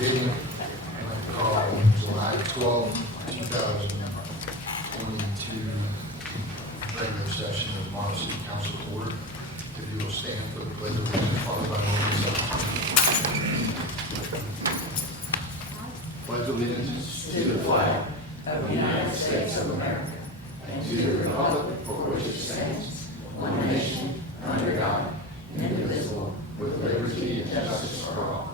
Meeting, I'd like to call July 12, 2022 regular session of Morrow City Council to order. If you will stand for the pledge of allegiance, followed by the pledge of allegiance To the flag of the United States of America and to the republic for which it stands, one nation, under God, indivisible, with liberty and justice for all.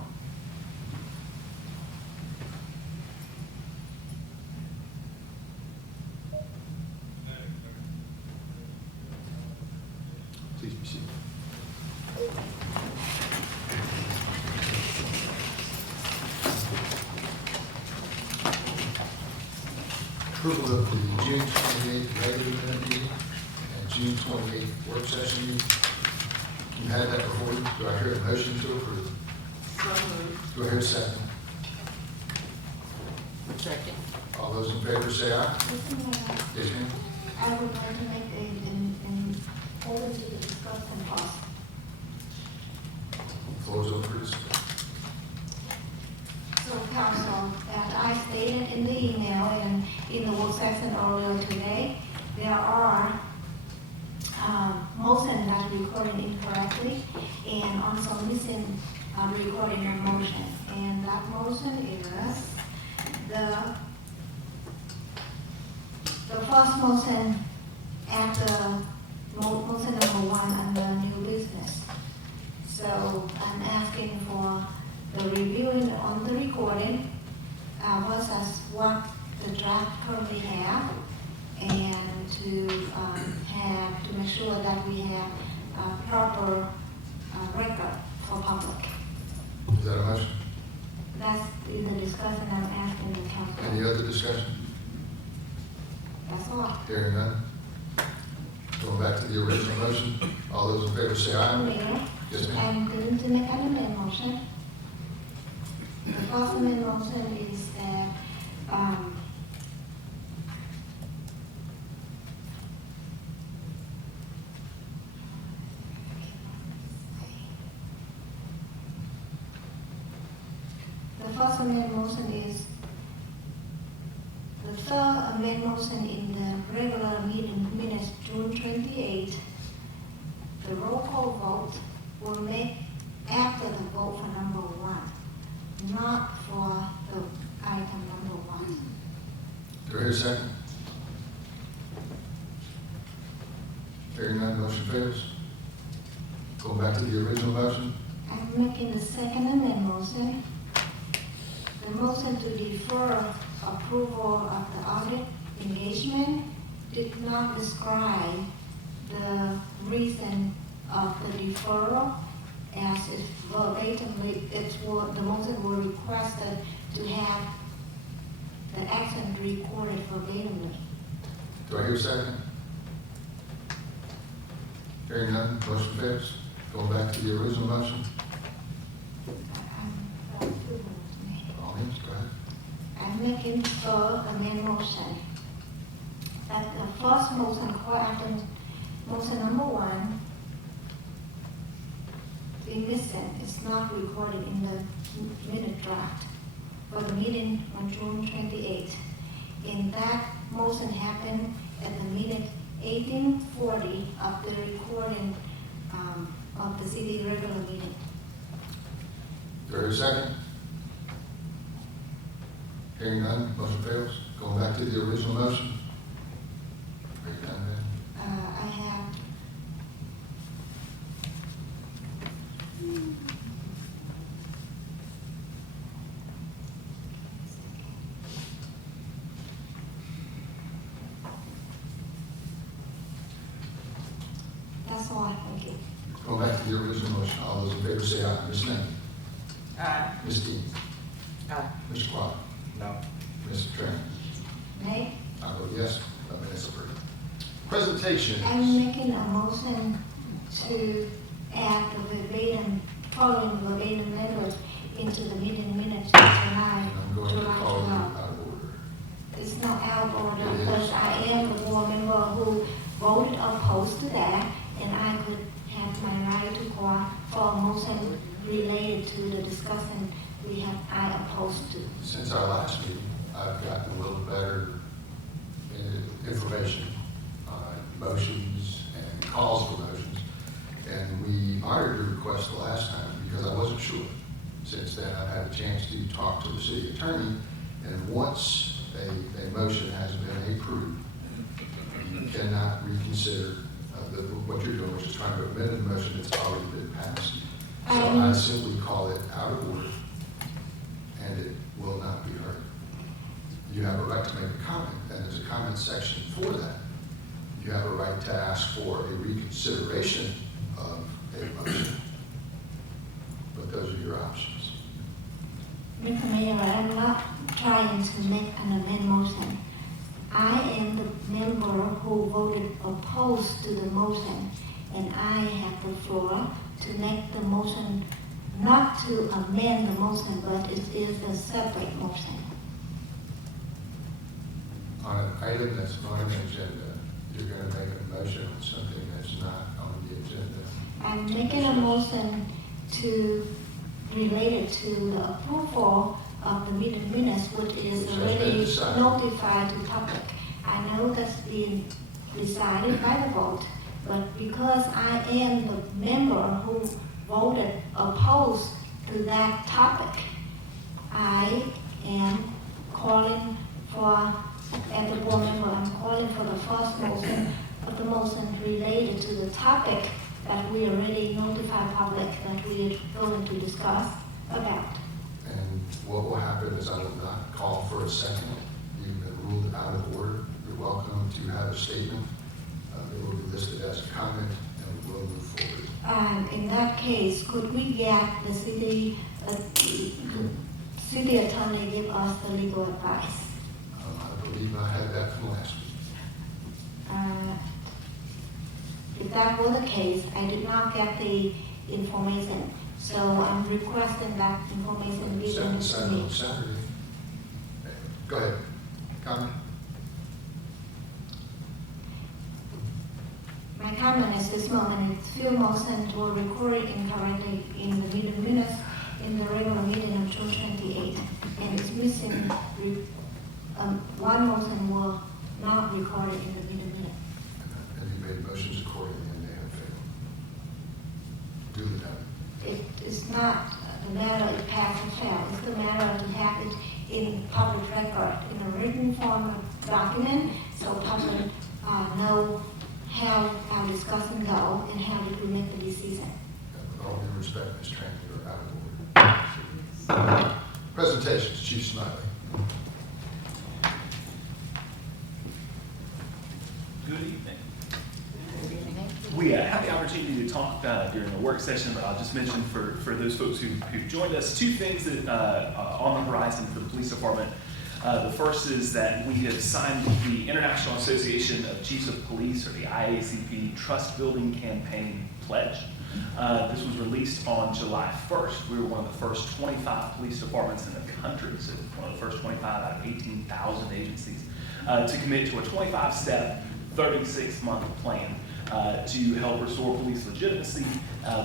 Please be seated. Approval of the June 28th regular minute meeting and June 28th work session meeting. You had that before you. Do I hear a motion to approve? So moved. Do I hear a second? Second. All those in favor say aye. Mr. Mayor, Yes, ma'am. I would like to make an order to discuss and pass. Floor is open for discussion. So council, as I stated in the email and in the work session earlier today, there are motions that recorded incorrectly and also missing recording of motion. And that motion is the first motion after motion number 1 under new business. So I'm asking for the reviewing on the recording versus what the draft currently have, and to make sure that we have a proper record for public. Is that a motion? That's in the discussion I'm asking the council. Any other discussion? That's all. Hearing none. Going back to the original motion. All those in favor say aye. Mayor, Yes, ma'am. I'm going to make an amendment motion. The first amendment motion is that, the first amendment motion is, the third amendment motion in the regular meeting minutes, June 28, the roll call vote will make after the vote for number 1, not for the item number 1. Do I hear a second? Hearing none, motion fails. Going back to the original motion. I'm making the second amendment motion. The motion to defer approval of the audit engagement did not describe the reason of the deferral, as it's verbatimly, the motion will requested to have the action recorded verbatimly. Do I hear a second? Hearing none, motion fails. Going back to the original motion. All means, go ahead. I'm making third amendment motion. That the first motion, after motion number 1, the missing is not recorded in the minute draft for the meeting on June 28th. And that motion happened at the minute 1840 of the recording of the city regular meeting. Do I hear a second? Hearing none, motion fails. Going back to the original motion. Break it down, then. I have that's all, thank you. Going back to the original motion. All those in favor say aye. Ms. Knapp? Aye. Ms. Dean? Aye. Mr. Quad? No. Mr. Tran? Nay, I vote yes. That minutes approved. Presentations. I'm making a motion to add the verbatim, following verbatim language into the meeting minutes of tonight, And I'm going to July call you 12. out of order. It's not out of order It is. because I am a board member who voted opposed to that, and I could have my right to for a motion related to the discussion I opposed to. Since our last meeting, I've gotten a little better information on motions and calls for motions. And we honored your request the last time because I wasn't sure. Since then, I've had a chance to talk to the city attorney, and once a motion has been approved, you cannot reconsider what you're doing, which is trying to amend a motion that's already been passed. So I simply call it out of order, and it will not be heard. You have a right to make a comment, and there's a comment section for that. You have a right to ask for a reconsideration of a motion, but those are your options. Mr. Mayor, I'm not trying to make an amendment motion. I am the member who voted opposed to the motion, and I have the floor to make the motion, not to amend the motion, but it is a separate motion. On an item that's not on the agenda, you're going to make a motion on something that's not on the agenda. I'm making a motion to related to the approval of the meeting minutes, which is Which has already been decided. notified to public. I know that's been decided by the vote, but because I am the member who voted opposed to that topic, I am calling for, as a board member, I'm calling for the first motion of the motion related to the topic that we already notified public that we are going to discuss about. And what will happen is I will not call for a second. You've been ruled out of order. You're welcome to have a statement. It will be listed as a comment, and we will move forward. In that case, could we get the city attorney give us the legal advice? I believe I had that from last week. If that were the case, I did not get the information, so I'm requesting that information be given to me. Saturday. Go ahead. Comment? My comment is this moment, few motions were recorded incorrectly in the meeting minutes in the regular meeting on June 28, and it's missing, one motion was not recorded in the meeting minutes. Have you made motions accordingly and they have failed? Duly noted. It is not the matter of pass or fail, it's the matter to have it in public record, in a written form of document, so public know how our discussion go and how did we make the decision. With all due respect, Ms. Tran, you're out of order. Presentations, Chief Smiley. Good evening. We had the opportunity to talk during the work session, but I'll just mention for those folks who've joined us, two things that on the horizon for the police department. The first is that we have signed the International Association of Chiefs of Police, or the IACP, Trust Building Campaign Pledge. This was released on July 1st. We were one of the first 25 police departments in the country, so one of the first 25 out of 18,000 agencies, to commit to a 25-step, 36-month plan to help restore police legitimacy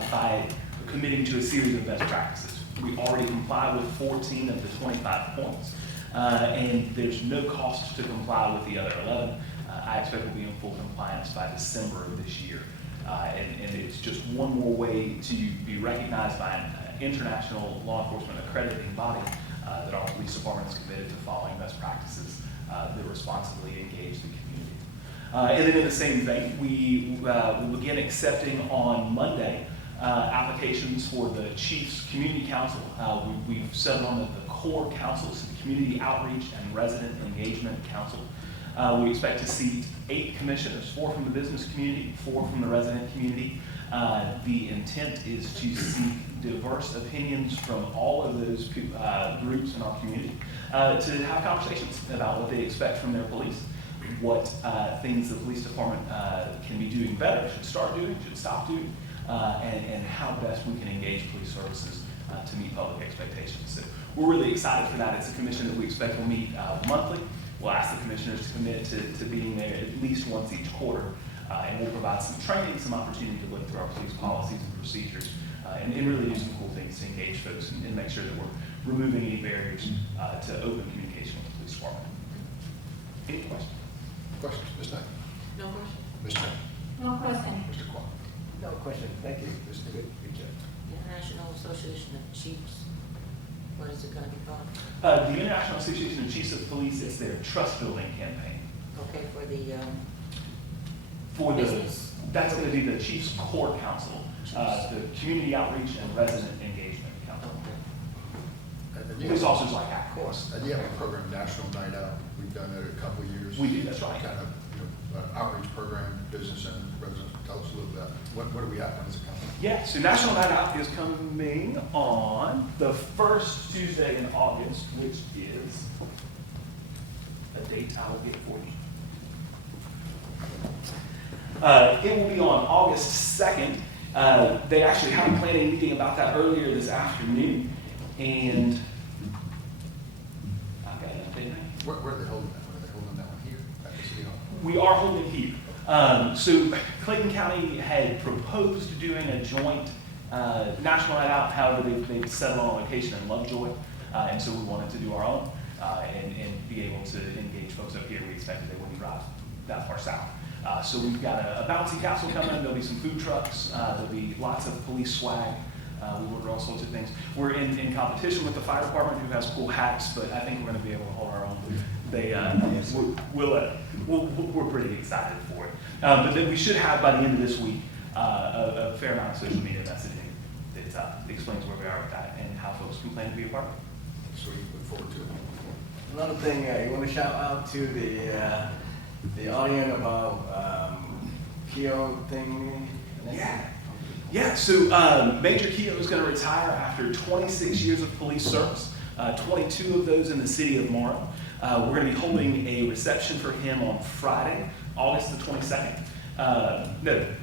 by committing to a series of best practices. We already comply with 14 of the 25 points. And there's no cost to comply with the other 11. I expect we'll be in full compliance by December of this year. And it's just one more way to be recognized by an international law enforcement accrediting body that our police department is committed to following best practices that responsibly engage the community. And then in the same vein, we will begin accepting on Monday applications for the Chiefs Community Council. We've settled on the core councils, the Community Outreach and Resident Engagement Council. We expect to seat 8 commissioners, 4 from the business community, 4 from the resident community. The intent is to seek diverse opinions from all of those groups in our community to have conversations about what they expect from their police, what things the police department can be doing better, should start doing, should stop doing, and how best we can engage police services to meet public expectations. So we're really excited for that. It's a commission that we expect will meet monthly. We'll ask the commissioners to commit to being there at least once each quarter, and we'll provide some training, some opportunity to look through our police policies and procedures and really do some cool things to engage folks and make sure that we're removing any barriers to open communication with the police department. Any questions? Questions, Ms. Knight? No question? Ms. Knight? No question. Mr. Quan? No question, thank you. Mr. Good job. International Association of Chiefs, what is it gonna be called? The International Association of Chiefs of Police is their trust building campaign. Okay, for the, For the, Business. that's going to be the Chiefs Core Council, the Community Outreach and Resident Engagement Council. Police officers like that, of course. And you have a program, National Night Out. We've done that a couple of years. We do, that's right. Kind of, outreach program, business and residents. Tell us a little about what are we at, when is it coming? Yeah, so National Night Out is coming on the first Tuesday in August, which is a date I will get for you. It will be on August 2nd. They actually had a planning meeting about that earlier this afternoon, and I've got an update now. Where are they holding that one? Are they holding that one here at the City Hall? We are holding here. So Clayton County had proposed doing a joint National Night Out. However, they've settled on a location in Lovejoy, and so we wanted to do our own and be able to engage folks up here. We expected they wouldn't drive that far south. So we've got a bouncy castle coming. There'll be some food trucks. There'll be lots of police swag. We order all sorts of things. We're in competition with the fire department, who has cool hats, but I think we're going to be able to hold our own. We're pretty excited for it. But then we should have, by the end of this week, a fair amount of social media messaging that explains where we are with that and how folks can plan to be a part of it. So we look forward to it. Another thing, you want to shout out to the audience about Keo thing? Yeah, so Major Keogh is going to retire after 26 years of police service, 22 of those in the city of Morrow. We're going to be holding a reception for him on Friday, August the 22nd.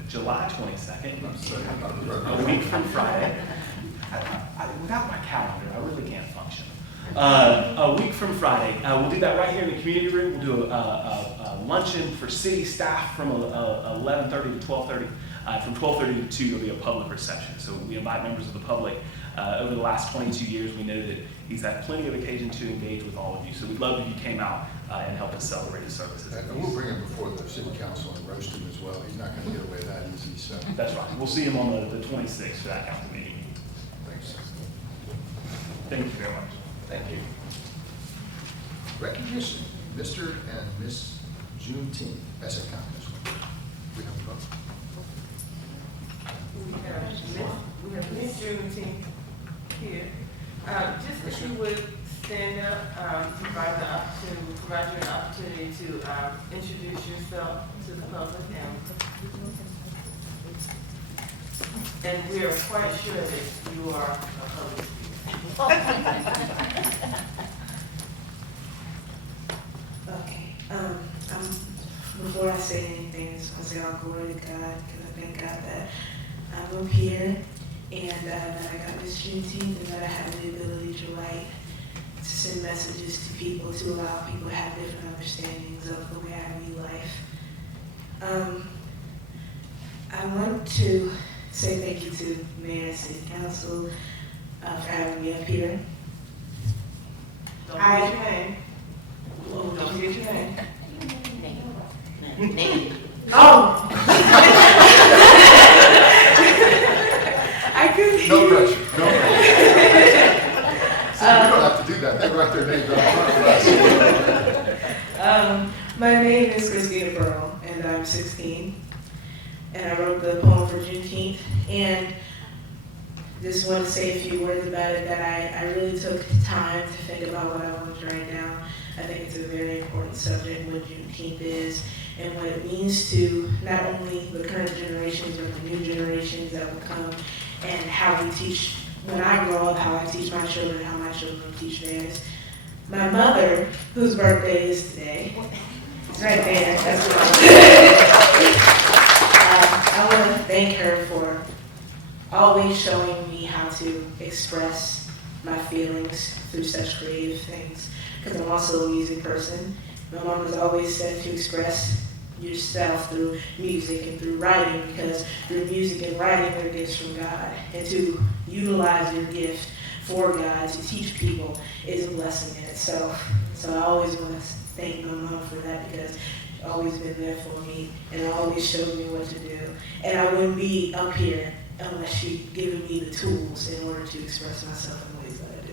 July 22nd, a week from Friday. Without my calendar, I really can't function. A week from Friday. We'll do that right here in the community room. We'll do a luncheon for city staff from 11:30 to 12:30. From 12:30 to 2, there'll be a public reception. So we invite members of the public. Over the last 22 years, we know that he's had plenty of occasion to engage with all of you. So we'd love if you came out and helped us celebrate his services. And we'll bring him before the City Council and roast him as well. He's not going to get away that easy, so. That's right. We'll see him on the 26th for that council meeting. Thanks. Thank you very much. Thank you. Recognition, Mr. and Miss Juneteenth, Essex County this one. We have a vote. We have Miss Juneteenth here. Just if you would stand up, provide you an opportunity to introduce yourself to the public. And we are quite sure that you are a public Okay. Before I say anything, I just want to say all glory to God, because I thank God that I'm up here and that I got this Juneteenth and that I have the ability to write, to send messages to people, to allow people to have different understandings of the way I view life. I want to say thank you to Mayor and City Council for having me up here. Don't forget your name. Don't forget your name. Name. Oh! I couldn't No hear. pressure, no pressure. See, we don't have to do that. They write their names on front. My name is Christina Burrow, and I'm 16. And I wrote the poem for Juneteenth. And just want to say a few words about it, that I really took time to think about what I wanted to write down. I think it's a very important subject, what Juneteenth is, and what it means to not only the current generations, but the new generations that will come, and how we teach, when I grow up, how I teach my children, how my children teach theirs. My mother, whose birthday is today, it's right there, that's what I want to thank her for always showing me how to express my feelings through such creative things, because I'm also a music person. My mom has always said to express yourself through music and through writing, because through music and writing are gifts from God, and to utilize your gift for God to teach people is a blessing in itself. So I always want to thank my mom for that, because she's always been there for me and always showed me what to do. And I wouldn't be up here unless she'd given me the tools in order to express myself in ways that I do.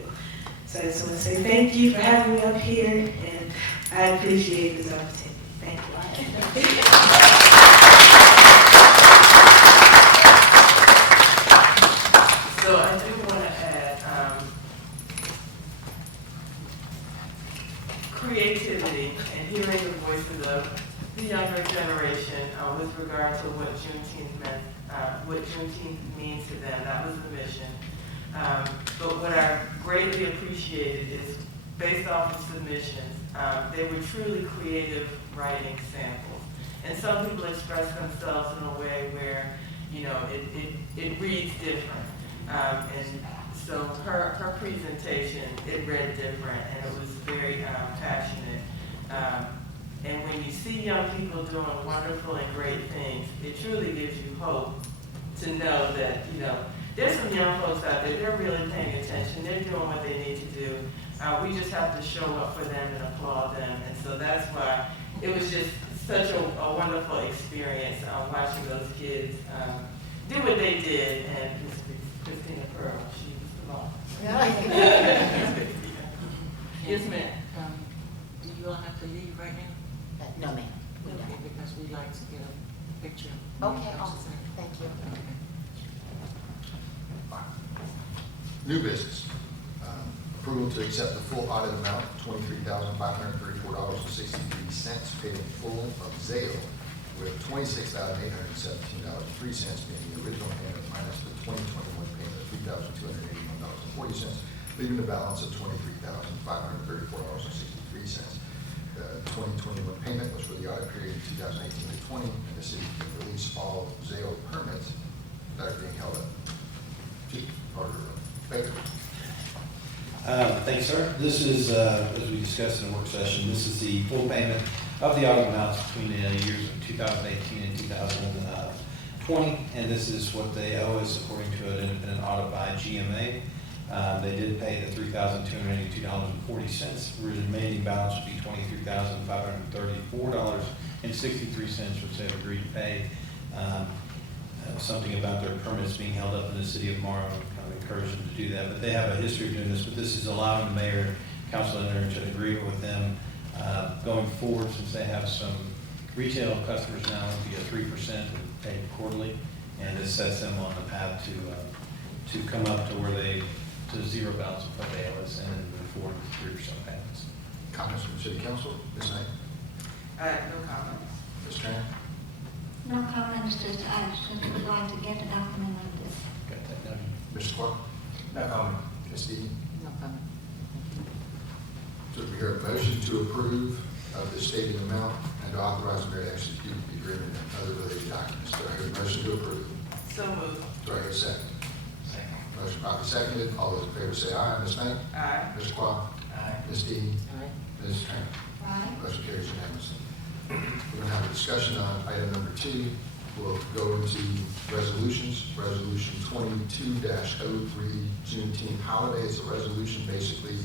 So I just want to say thank you for having me up here, and I appreciate this opportunity. Thank you. So I do want to add creativity and hearing the voices of the younger generation with regard to what Juneteenth meant, what Juneteenth means to them. That was the mission. But what I greatly appreciated is, based off of submissions, they were truly creative writing samples. And some people express themselves in a way where, you know, it reads different. And so her presentation, it read different, and it was very passionate. And when you see young people doing wonderful and great things, it truly gives you hope to know that, you know, there's some young folks out there, they're really paying attention, they're doing what they need to do. We just have to show up for them and applaud them. And so that's why it was just such a wonderful experience watching those kids do what they did. And Christina Pearl, she was the mom. Yes, ma'am. Do you all have to leave right now? No, ma'am. We Okay, don't. because we'd like to get a picture. Okay, awesome. Thank you. New business. Approval to accept the full audit amount, $23,534.63 paid in full of Zale, with $26,817.03 being the original payment minus the 2021 payment of $3,281.40, leaving the balance of $23,534.63. The 2021 payment was for the audit period of 2018 to 20, and the city can release all Zale permits that are being held up. Chief, or Baker. Thank you, sir. This is, as we discussed in the work session, this is the full payment of the audit amounts between the years of 2018 and 2020, and this is what they owe us according to an independent audit by GMA. They did pay the $3,282.40. The remaining balance would be $23,534.63, which they've agreed to pay. Something about their permits being held up in the city of Morrow, kind of encourage them to do that. But they have a history of doing this, but this is allowing the mayor and council to enter into an agreement with them going forward, since they have some retail customers now, it'll be a 3% paid quarterly, and this sets them on the path to come up to where they, to zero balance of what they owe us, and then move forward with 3% payments. Comments from City Council, Ms. Knight? No comments. Ms. Tran? No comments, just I just would like to get a document on this. Got that done? Mr. Clark? No comment. Ms. Dean? No comment. So we hear a motion to approve of the stated amount and to authorize the mayor to execute the agreement and other related documents. Do I hear a motion to approve? So moved. Do I hear a second? Second. Motion properly seconded. All those in favor say aye. Ms. Knight? Aye. Mr. Clark? Aye. Ms. Dean? All right. Ms. Tran? Right? Motion carries unanimously. We're going to have a discussion on item number 2. We'll go into resolutions. Resolution 22-03, Juneteenth holiday. It's a resolution basically,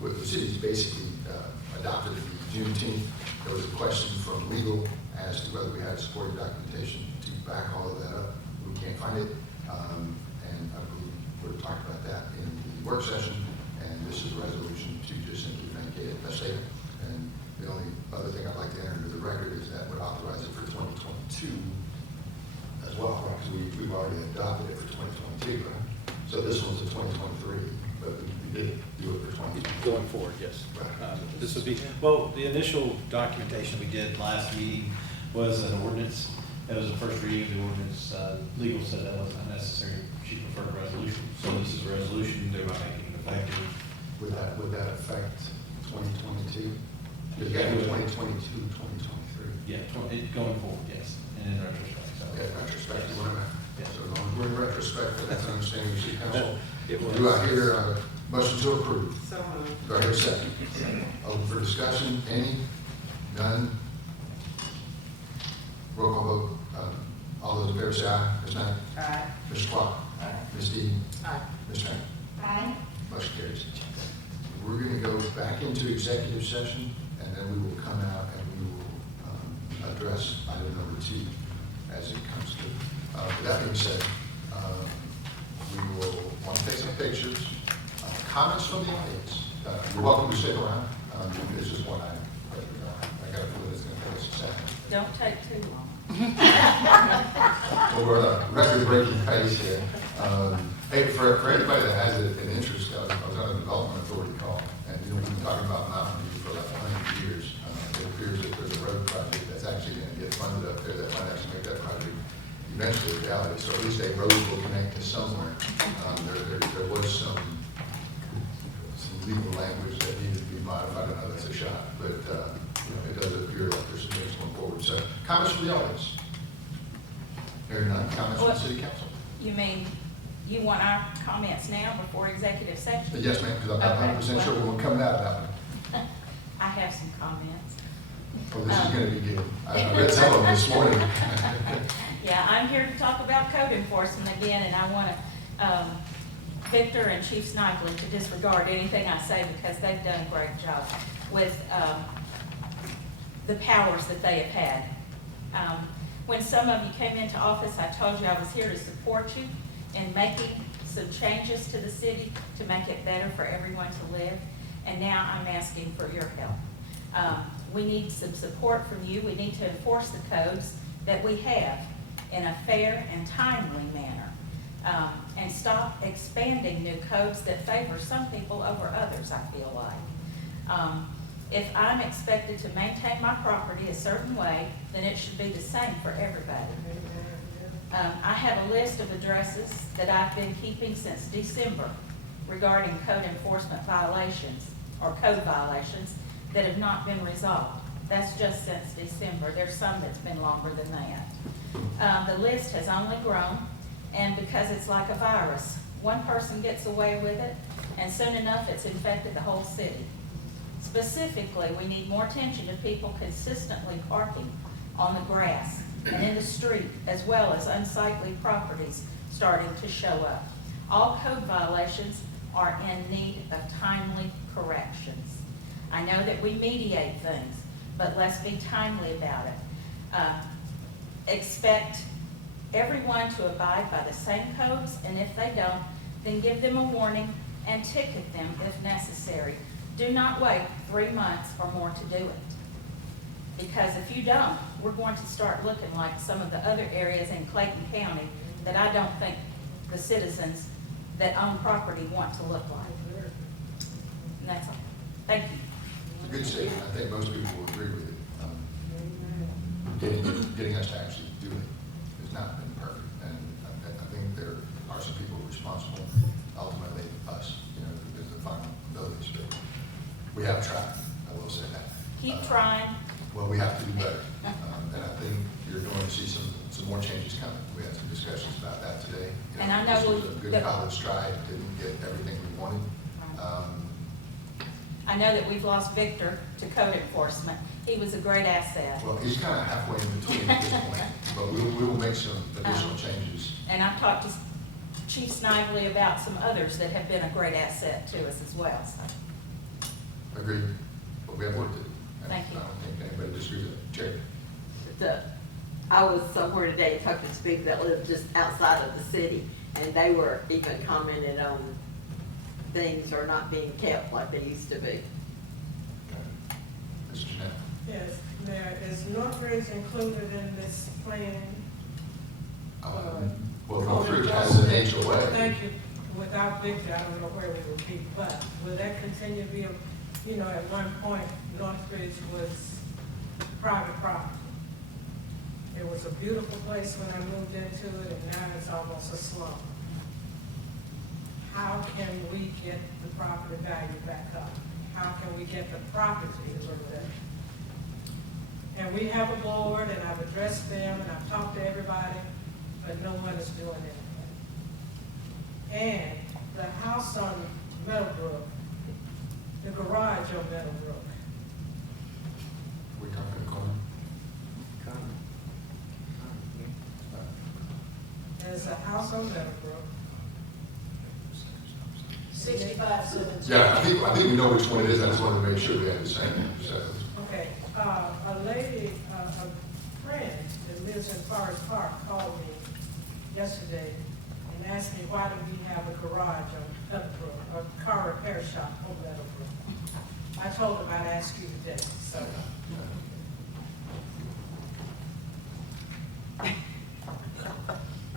the city's basically adopted the Juneteenth. There was a question from legal as to whether we had supporting documentation to back all of that up. We can't find it. And I believe we're talking about that in the work session. And this is a resolution to just simply make a statement. And the only other thing I'd like to enter into the record is that would authorize it for 2022 as well, right? Because we've already adopted it for 2022, right? So this one's a 2023, but we did do it for 2022. Going forward, yes. Right. This would be, well, the initial documentation we did last meeting was an ordinance. That was the first reading of the ordinance. Legal said that was not necessary. She preferred a resolution. So this is a resolution, thereby making it effective. Would that affect 2022? Because you got 2022, 2023. Yeah, going forward, yes, and in retrospect. So. Okay, retrospect, what am I? Yeah. So as long as we're in retrospect, that's an understanding of the city council. It was. Do I hear a motion to approve? So moved. Do I hear a second? Open for discussion, any? None? Roll call vote. All those in favor say aye. Ms. Knight? Aye. Mr. Clark? Ms. Dean? Aye. Ms. Turner? Aye. Motion carries. We're going to go back into executive session, and then we will come out and we will address item number 2 as it comes to. With that being said, we will want to take some pictures. Comments from the audience. You're welcome to stick around. There's just one item. I got to feel it's going to take us a second. Don't take too long. Well, we're at a record-breaking pace here. Hey, for anybody that has an interest, I was on a development authority call, and we've been talking about Mountain View for like 100 years. It appears that there's a road project that's actually going to get funded up there that might actually make that project eventually a reality. So at least a road will connect to somewhere. There was some legal language that needed to be modified. I know that's a shot, but it does appear like there's some things going forward. So comments from the audience? Hearing none. Comments from the city council? You mean, you want our comments now before executive session? Yes, ma'am, because I'm not 100% sure we're coming out of that one. I have some comments. Well, this is going to be good. I read some of them this morning. Yeah, I'm here to talk about code enforcement again, and I want Victor and Chief Snipely to disregard anything I say because they've done a great job with the powers that they have had. When some of you came into office, I told you I was here to support you in making some changes to the city to make it better for everyone to live, and now I'm asking for your help. We need some support from you. We need to enforce the codes that we have in a fair and timely manner, and stop expanding new codes that favor some people over others, I feel like. If I'm expected to maintain my property a certain way, then it should be the same for everybody. I have a list of addresses that I've been keeping since December regarding code enforcement violations or code violations that have not been resolved. That's just since December. There's some that's been longer than that. The list has only grown, and because it's like a virus, one person gets away with it, and soon enough it's infected the whole city. Specifically, we need more attention to people consistently parking on the grass and in the street, as well as unsightly properties starting to show up. All code violations are in need of timely corrections. I know that we mediate things, but let's be timely about it. Expect everyone to abide by the same codes, and if they don't, then give them a warning and ticket them if necessary. Do not wait 3 months or more to do it. Because if you don't, we're going to start looking like some of the other areas in Clayton County that I don't think the citizens that own property want to look like. And that's all. Thank you. It's a good statement. I think most people will agree with it. Getting us to actually do it has not been perfect, and I think there are some people responsible, ultimately us, is the final abilities. But we have tried, I will say that. Keep trying. Well, we have to do better, and I think you're going to see some more changes coming. We had some discussions about that today. And I know this was a good college stride, didn't get everything we wanted. I know that we've lost Victor to code enforcement. He was a great asset. Well, he's kind of halfway in between at this point, but we will make some additional changes. And I've talked to Chief Snively about some others that have been a great asset to us as well. So. Agreed, but we have work to do. And Thank you. I don't think anybody disagrees with that. Chair? I was somewhere today talking to people that live just outside of the city, and they were even commented on things are not being kept like they used to be. Mr. Jeanette? Yes, Mayor, is Northridge included in this plan? Well, Northridge has an HOA. Thank you. Without Victor, I don't know where we would be, but will that continue to be, at one point, Northridge was private property. It was a beautiful place when I moved into it, and now it's almost a slum. How can we get the property value back up? How can we get the property a little better? And we have a board, and I've addressed them, and I've talked to everybody, but no one is doing anything. And the house on Meadowbrook, the garage on Meadowbrook, We talking corner? There's a house on Meadowbrook. 6517. Yeah, I think we know which one it is. I just wanted to make sure we had the same, so. Okay, a lady, a friend that lives in Forest Park called me yesterday and asked me why do we have a garage on Meadowbrook, a car repair shop on Meadowbrook. I told him I'd ask you today, so.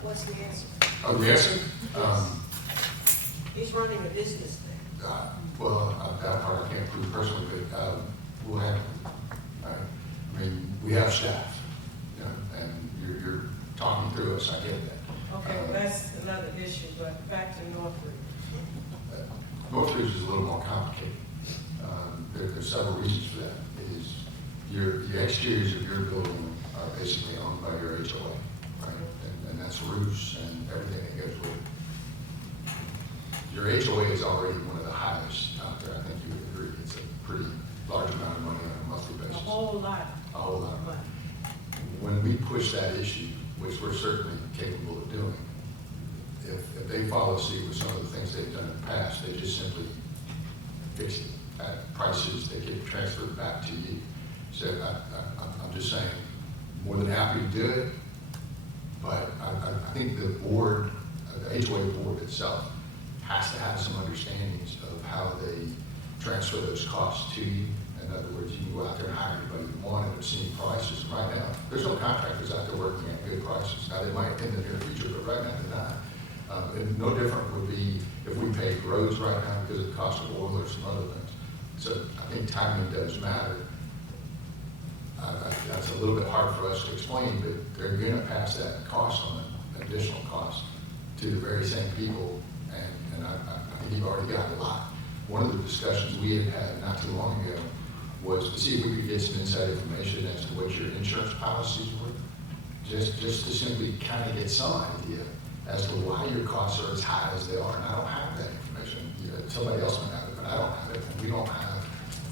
What's the answer? Oh, the answer? He's running a business there. Well, that part I can't prove personally, but we'll handle it. I mean, we have staff, you know, and you're talking through us, I get that. Okay, well, that's another issue, but back to Northridge. Northridge is a little more complicated. There's several reasons for that. It is the exteriors of your building are basically owned by your HOA, right? And that's roofs and everything that goes with it. Your HOA is already one of the highest out there. I think you would agree. It's a pretty large amount of money on a monthly A basis. whole lot. A whole lot. of money. When we push that issue, which we're certainly capable of doing, if they follow suit with some of the things they've done in the past, they just simply fix it at prices that get transferred back to you. So I'm just saying, more than happy to do it, but I think the board, the HOA board itself, has to have some understandings of how they transfer those costs to you. In other words, you can go out there and hire anybody you want and obscene prices. Right now, there's no contractors out there working at good prices. Now, they might in the near future, but right now they're not. And no different would be if we paid roads right now because of the cost of oil or some other things. So I think timing does matter. That's a little bit hard for us to explain, but they're going to pass that cost on, an additional cost, to the very same people, and I think you've already got a lot. One of the discussions we had had not too long ago was to see if we could get some inside information as to what your insurance policies were, just to simply kind of get some idea as to why your costs are as high as they are. And I don't have that information. You know, somebody else might have it, but I don't have it, and we don't have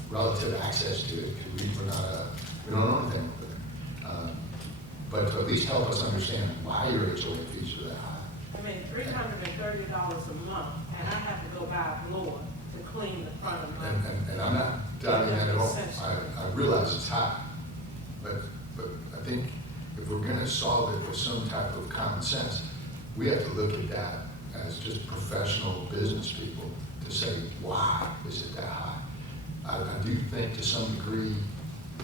relative access to it because we don't know anything with it. But to at least help us understand why your HOA fees are that high. I mean, $330 a month, and I have to go buy a blower to clean the front of my. And I'm not doubting that at all. I realize it's high, but I think if we're gonna solve it with some type of common sense, we have to look at that as just professional business people to say, why is it that high? I do think to some degree,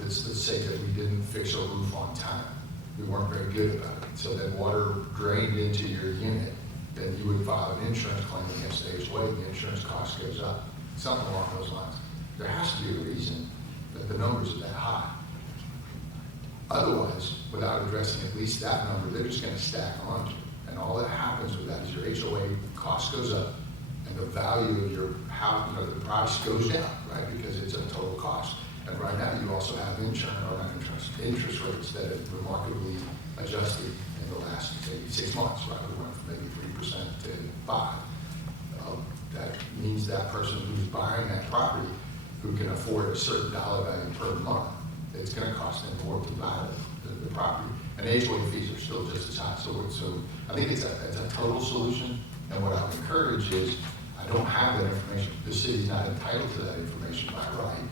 let's say that we didn't fix our roof on time. We weren't very good about it. So that water drained into your unit, then you would file an insurance claim against the HOA, the insurance cost goes up. Something along those lines. There has to be a reason that the numbers are that high. Otherwise, without addressing at least that number, they're just gonna stack on you. And all that happens with that is your HOA cost goes up and the value of your house, you know, the price goes down, right? Because it's a total cost. And right now, you also have interest rates that have remarkably adjusted in the last maybe 6 months, right? We went from maybe 3% to 5%. That means that person who's buying that property, who can afford a certain dollar value per month, it's gonna cost them more to buy the property. And HOA fees are still just as high. So I think it's a total solution. And what I would encourage is, I don't have that information. The city's not entitled to that information by right.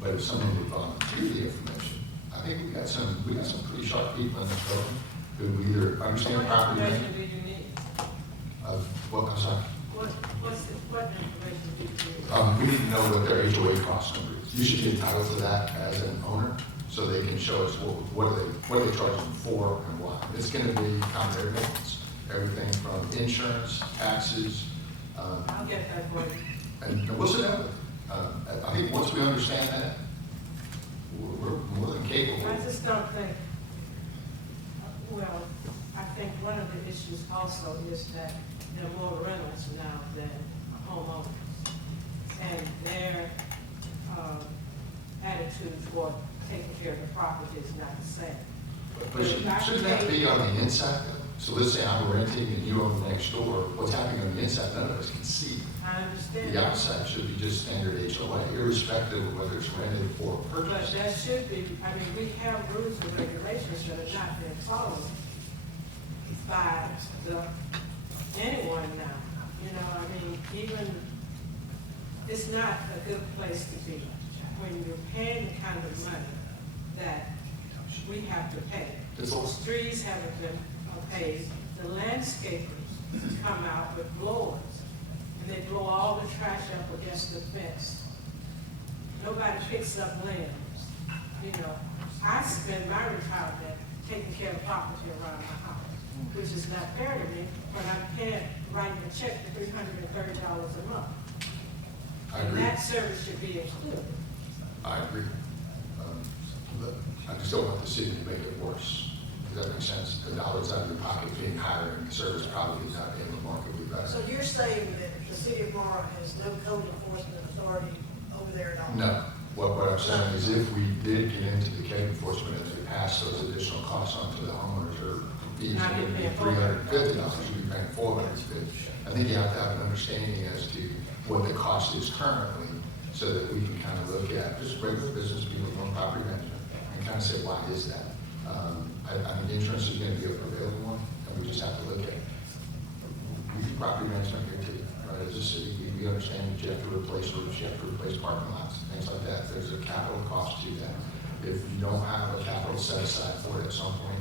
But if someone would volunteer the information, I think we got some pretty sharp people in this building who either understand property. What information do you need? What, I'm sorry? What information do you need? We need to know what their HOA cost number is. You should be entitled to that as an owner, so they can show us what are they charging for and why. It's going to be common maintenance, everything from insurance, taxes. I'll get that for you. And we'll sit down with it. I think once we understand that, we're more than capable. I just don't think, well, I think one of the issues also is that there are more renters now than homeowners. And their attitude toward taking care of the property is not the same. But shouldn't that be on the inside though? So let's say I'm renting and you own next door, what's happening on the inside, none of us can see. I understand. The outside should be just standard HOA, irrespective of whether it's rented or But purchased. that should be, I mean, we have rules and regulations that are not being followed. by anyone now. You know, I mean, even, it's not a good place to be when you're paying the kind of money that we have to pay. It's The awesome. streets haven't been paid. The landscapers come out with blowers, and they blow all the trash up against the fence. Nobody picks up limbs. You know, I spend my retirement taking care of property around my house, which is not fair to me, but I'm paying, writing a check for $330 a month. I And agree. that service should be included. I agree. But I just don't want the city to make it worse. Does that make sense? The dollars out of your pocket being higher and the service probably is not being remarkably better. So you're saying that the city of Morrow has no code enforcement authority over there at all? No. What I'm saying is if we did get into the code enforcement and we pass those additional costs on to the homeowners, or each Not would be paying $350, you'd be paying $450. I think you have to have an understanding as to what the cost is currently so that we can kind of look at just regular business people doing property management and kind of say, why is that? I mean, insurance is going to be a prevailing one, and we just have to look at it. We do property management here too, right? As a city, we understand that you have to replace roofs, you have to replace parking lots, things like that. There's a capital cost to that. If you don't have a capital set aside for it at some point,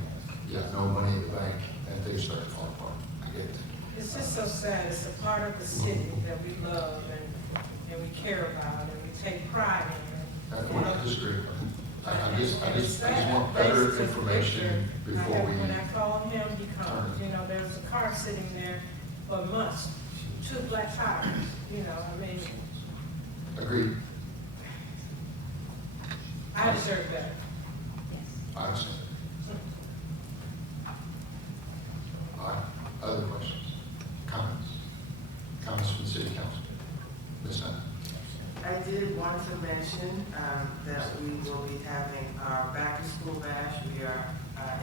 you have no money in the bank, and things start to fall apart. I get it. It's just so sad. It's a part of the city that we love and we care about and we take pride in. I disagree. I just It's want sad. better Basically, information before we. When I call him, he comes. You know, there's a car sitting there for months, 2 black tires, you know, I mean, Agreed. I deserve better. I understand. All right, other questions, comments? Comments from the city council? Ms. Knight? I did want to mention that we will be having our back-to-school bash. We are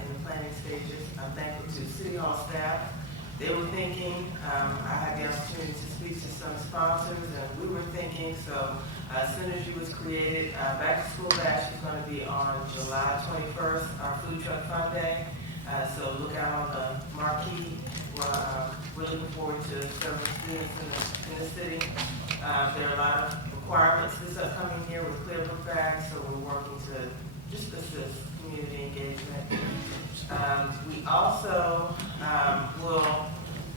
in the planning stages. I'm thankful to City Hall staff. They were thinking, I had the opportunity to speak to some sponsors, and we were thinking, so Synergy was created. Back-to-school bash is going to be on July 21st, our food truck fun day. So look out on the marquee. We're looking forward to serving students in the city. There are a lot of requirements this upcoming year with Clearbrook bags, so we're working to just assist community engagement. We also will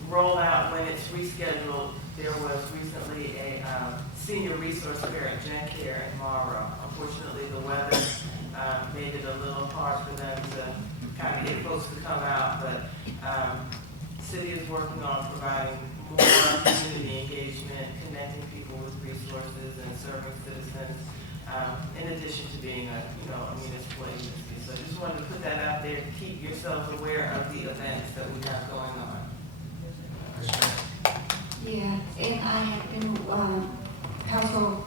roll out when it's rescheduled. There was recently a senior resource fair at Gen Care in Morrow. Unfortunately, the weather made it a little hard for them to kind of get folks to come out, but city is working on providing more community engagement, connecting people with resources and serving citizens, in addition to being a municipal agency. So I just wanted to put that out there to keep yourselves aware of the events that we have going on. Yeah, and I have been, Council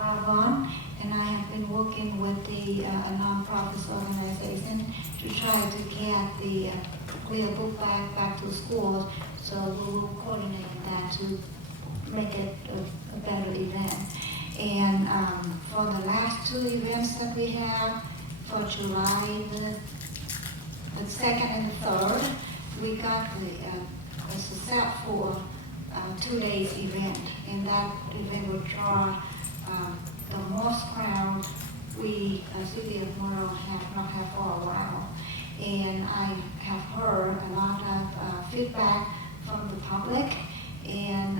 Ron, and I have been working with the nonprofit organization to try to get the Clear Book back to school. So we will coordinate that to make it a better event. And for the last 2 events that we have, for July the 2nd and the 3rd, we got the set for 2 days event, and that event will draw the most crowd we, City of Morrow, have not had for a while. And I have heard a lot of feedback from the public, and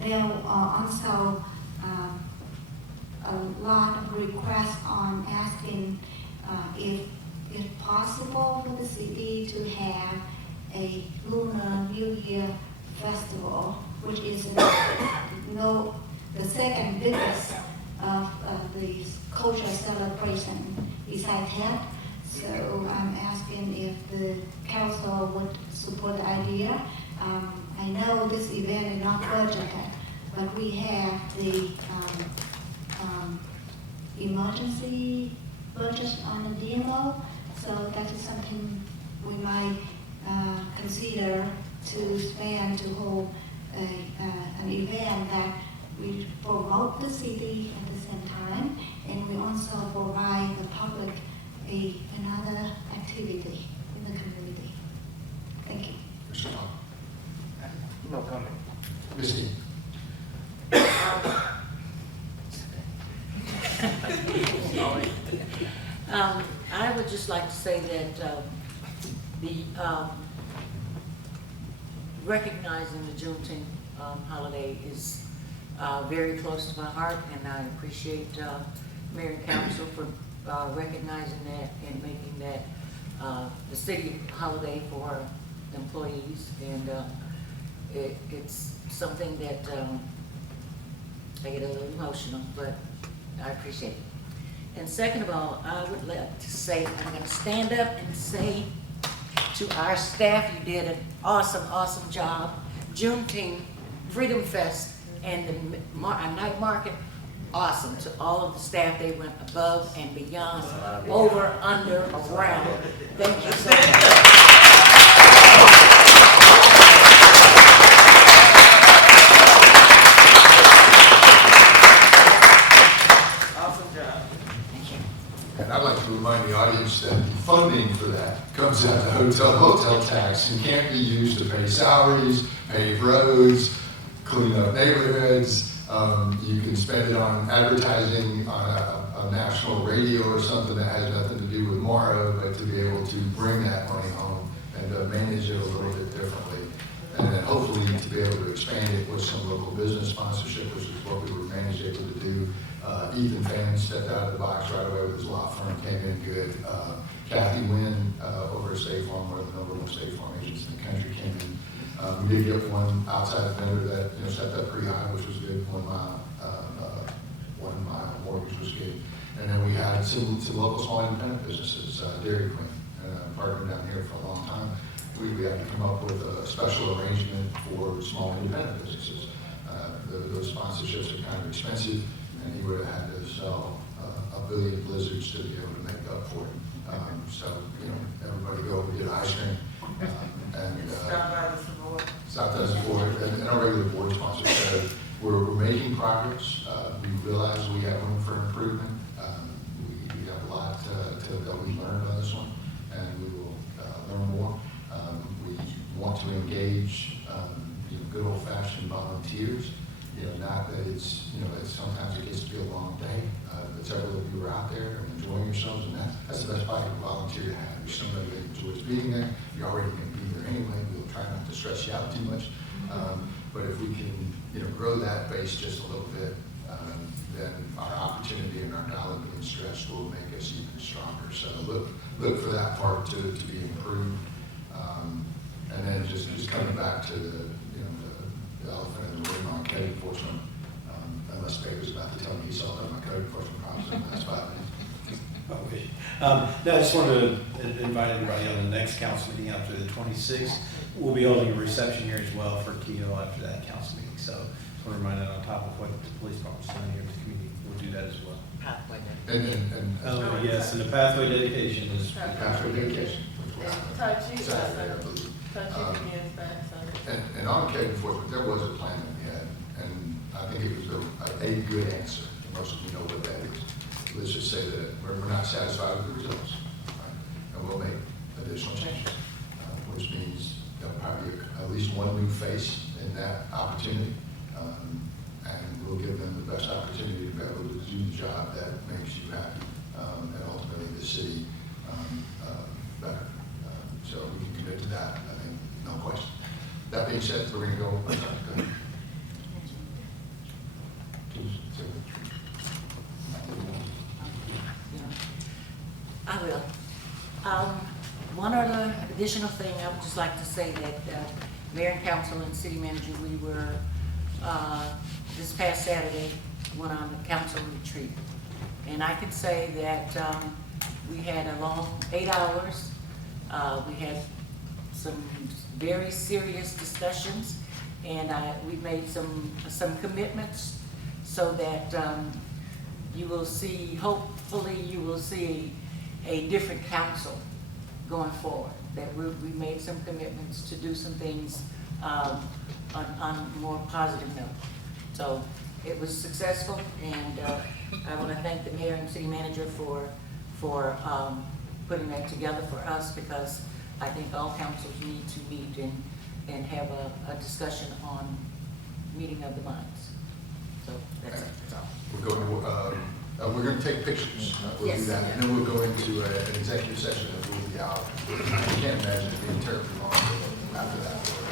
there are also a lot of requests on asking if possible for the city to have a Lunar New Year Festival, which is the second biggest of the cultural celebration besides that. So I'm asking if the council would support the idea. I know this event is not budgeted, but we have the emergency budget on the demo, so that is something we might consider to spend to hold an event that we promote the city at the same time, and we also provide the public another activity in the Ms. Dean. I would just like to say that the recognizing the Juneteenth holiday is very close to my heart, and I appreciate Mayor and Council for recognizing that and making that the city holiday for employees, and it's something that I get a little emotional, but I appreciate it. And second of all, I would like to say, I'm going to stand up and say to our staff, you did an awesome, awesome job. Juneteenth, Freedom Fest, and the night market, awesome. To all of the staff, they went above and beyond, over, under, around. Thank you so much. Awesome job. And I'd like to remind the audience that the funding for that comes out of the hotel tax and can't be used to pay salaries, pave roads, clean up neighborhoods. You can spend it on advertising on a national radio or something that has nothing to do with Morrow, but to be able to bring that money home and to manage it a little bit differently. And then hopefully to be able to expand it with some local business sponsorship, which is what we were able to do. Ethan Fan stepped out of the box right away with his law firm, came in good. Kathy Wynn over at State Farm, one of the number one State Farm agents in the country, came in. We did get one outside vendor that stepped up pretty high, which was good. 1 mile mortgage was good. And then we had some local small independent businesses, Dairy Queen, partnered down here for a long time. We had to come up with a special arrangement for small independent businesses. Those sponsorships are kind of expensive, and he would have had to sell a billion blizzards to be able to make up for it. So, everybody go, we did ice cream. Stop by the support. Stop by the support, and our regular board sponsors. So we're making progress. We realize we have room for improvement. We have a lot that we learned on this one, and we will learn more. We want to engage good old-fashioned volunteers. Not that it's sometimes it gets to be a long day, but several of you are out there and enjoying yourselves, and that's the best part of a volunteer to have. You're somebody that enjoys being there. You're already going to be there anyway. We'll try not to stress you out too much, but if we can grow that base just a little bit, then our opportunity and our dollar being stressed will make us even stronger. So look for that part to be improved, and then just coming back to the elephant in the room on code enforcement, unless Dave was about to tell me he saw my code enforcement problems in the last 5 minutes. No, I just wanted to invite everybody on the next council meeting after the 26th. We'll be holding a reception here as well for Keto after that council meeting. So just want to remind that on top of what the police department's done here in the community, we'll do that as well. Pathway. Oh, yes, and the pathway dedication is. Pathway dedication. Touchy, Saturday, I believe. touchy begins back Sunday. And on code enforcement, there was a plan that we had, and I think it was a good answer. Most of you know what that is. Let's just say that we're not satisfied with the results, right? And we'll make additional changes, which means there'll probably be at least one new face in that opportunity, and we'll give them the best opportunity to be able to do the job that makes you happy, and ultimately the city better. So we can commit to that, I think, no question. That being said, we're going to go. Go ahead. I will. One other additional thing, I would just like to say that Mayor and Council and City Manager, we were, this past Saturday, went on the council retreat. And I can say that we had a long 8 hours. We had some very serious discussions, and we made some commitments so that you will see, hopefully you will see a different council going forward, that we made some commitments to do some things on a more positive note. So it was successful, and I want to thank the mayor and city manager for putting that together for us, because I think all councils need to meet and have a discussion on of the mines. So that's it, that's all. We're going to, we're going to take pictures. We'll do Yes. that, and then we'll go into an executive session and we'll be out. I can't imagine it being terribly long after that.